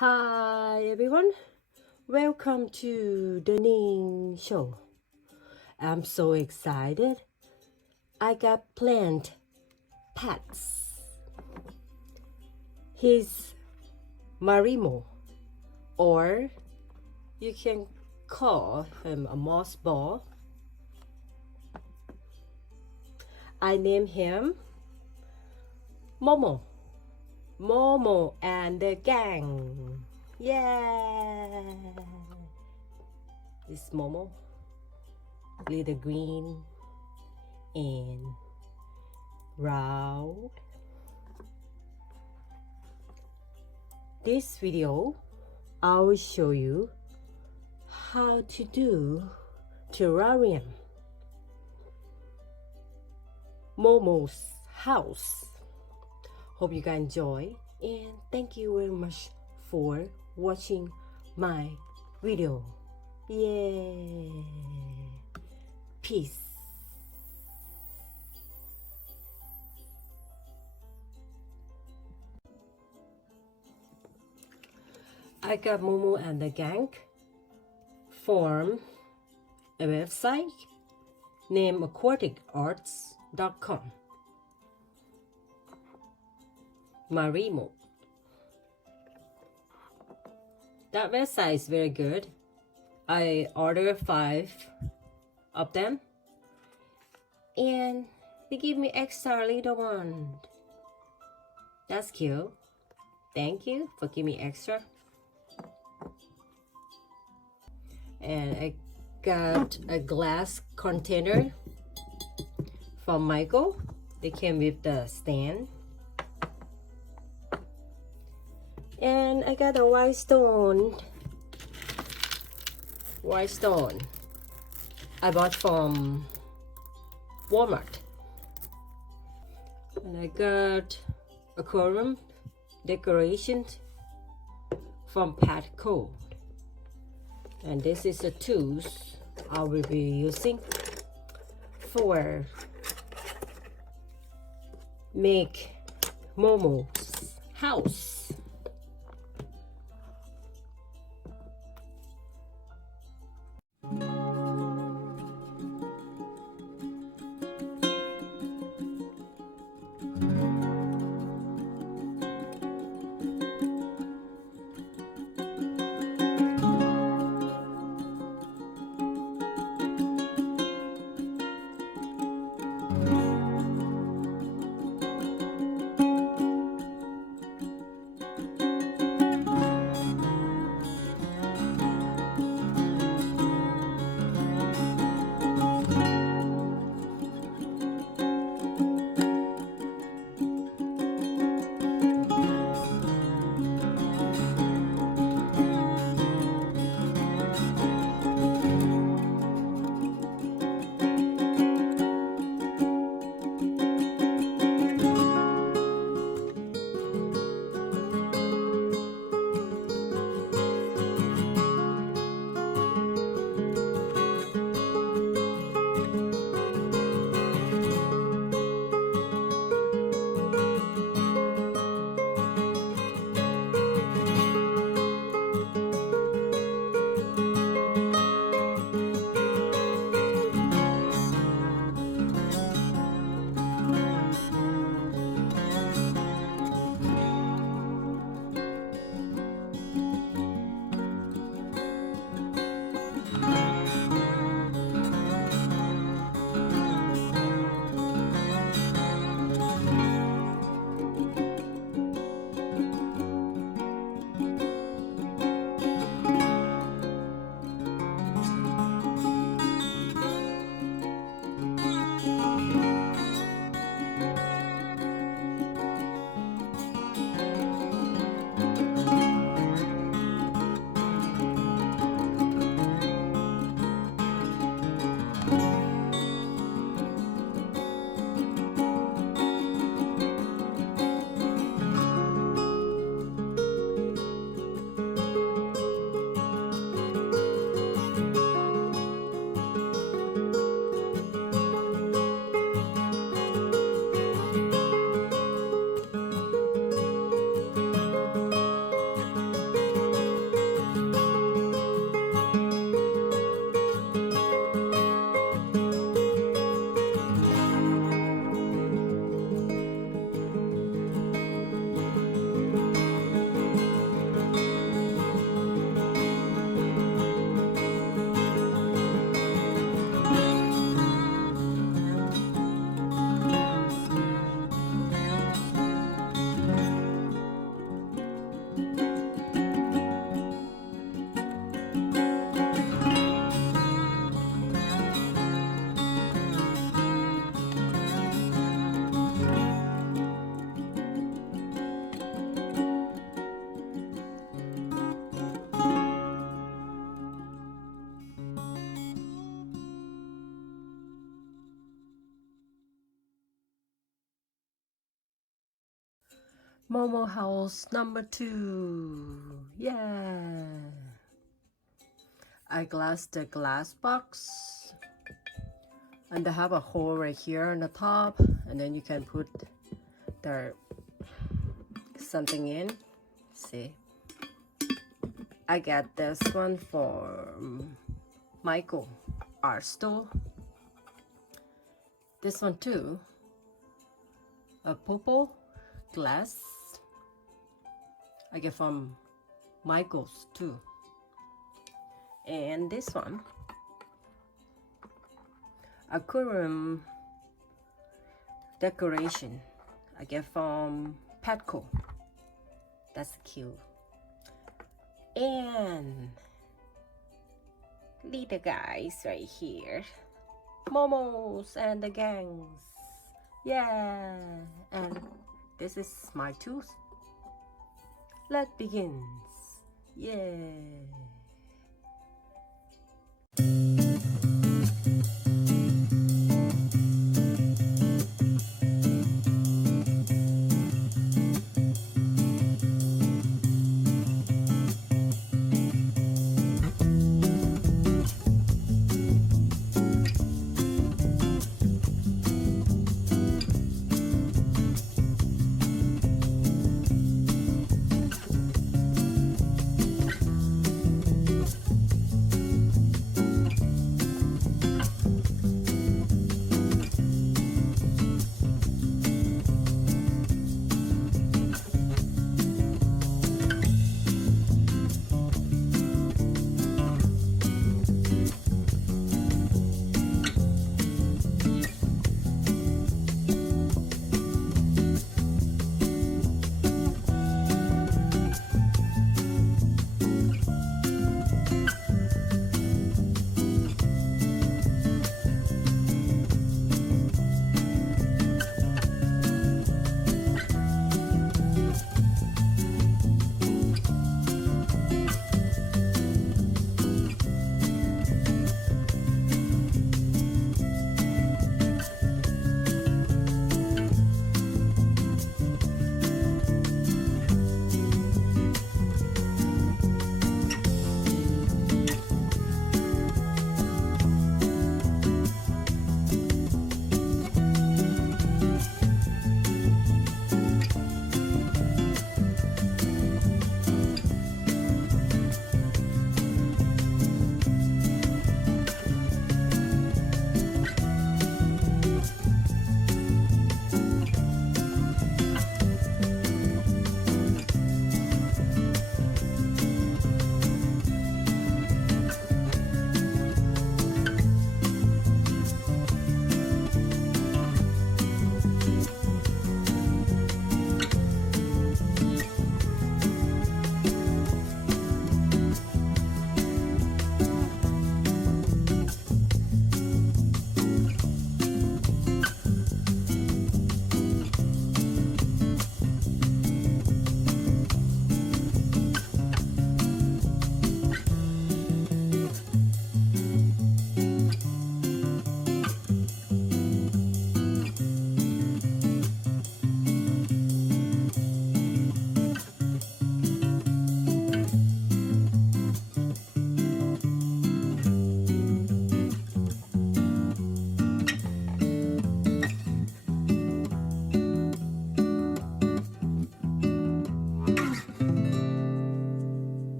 Hi everyone, welcome to the Ning Show. I'm so excited. I got plant pets. He's Marimo, or you can call him a moss ball. I name him Momo. Momo and the gang. Yeah. This is Momo, little green and round. This video, I will show you how to do terrarium. Momo's house. Hope you guys enjoy, and thank you very much for watching my video. Yay! Peace. I got Momo and the gang from a website named aquaticarts.com. Marimo. That website is very good. I ordered 5 of them and they give me extra little one. That's cute. Thank you for giving me extra. And I got a glass container from Michael. They came with the stand. And I got a white stone. I bought from Walmart. And I got aquarium decoration from Petco. And this is the tools I will be using for make Momo's house. Momo house number 2. Yeah. I glassed the glass box. And they have a hole right here on the top. And then you can put the something in. See. I got this one for Michael art store. This one too. A purple glass. I get from Michael's too. And this one, aquarium decoration. I get from Petco. That's cute. And little guys right here, Momos and the gangs. Yeah, and this is my tooth. Let's begin. Yeah.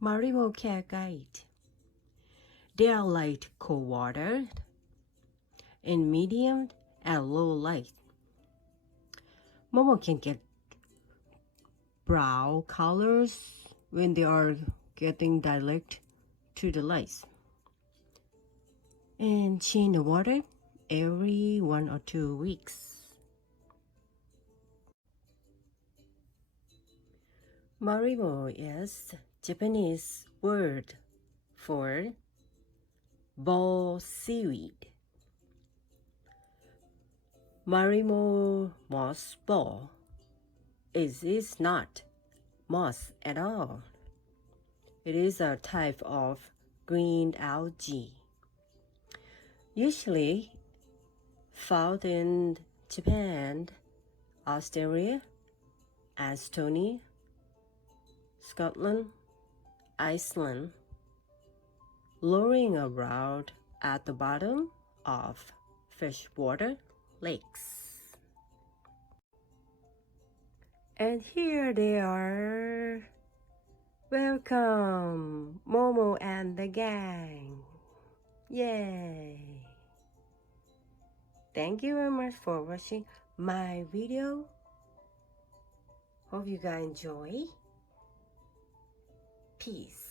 Marimo Care Guide. They are light cold water in medium and low light. Momo can get brown colors when they are getting direct to the lights. And change the water every 1 or 2 weeks. Marimo is Japanese word for ball seaweed. Marimo moss ball is not moss at all. It is a type of green algae, usually found in Japan, Australia, Estonia, Scotland, Iceland, lurking around at the bottom of freshwater lakes. And here they are. Welcome, Momo and the gang. Yay! Thank you very much for watching my video. Hope you guys enjoy. Peace.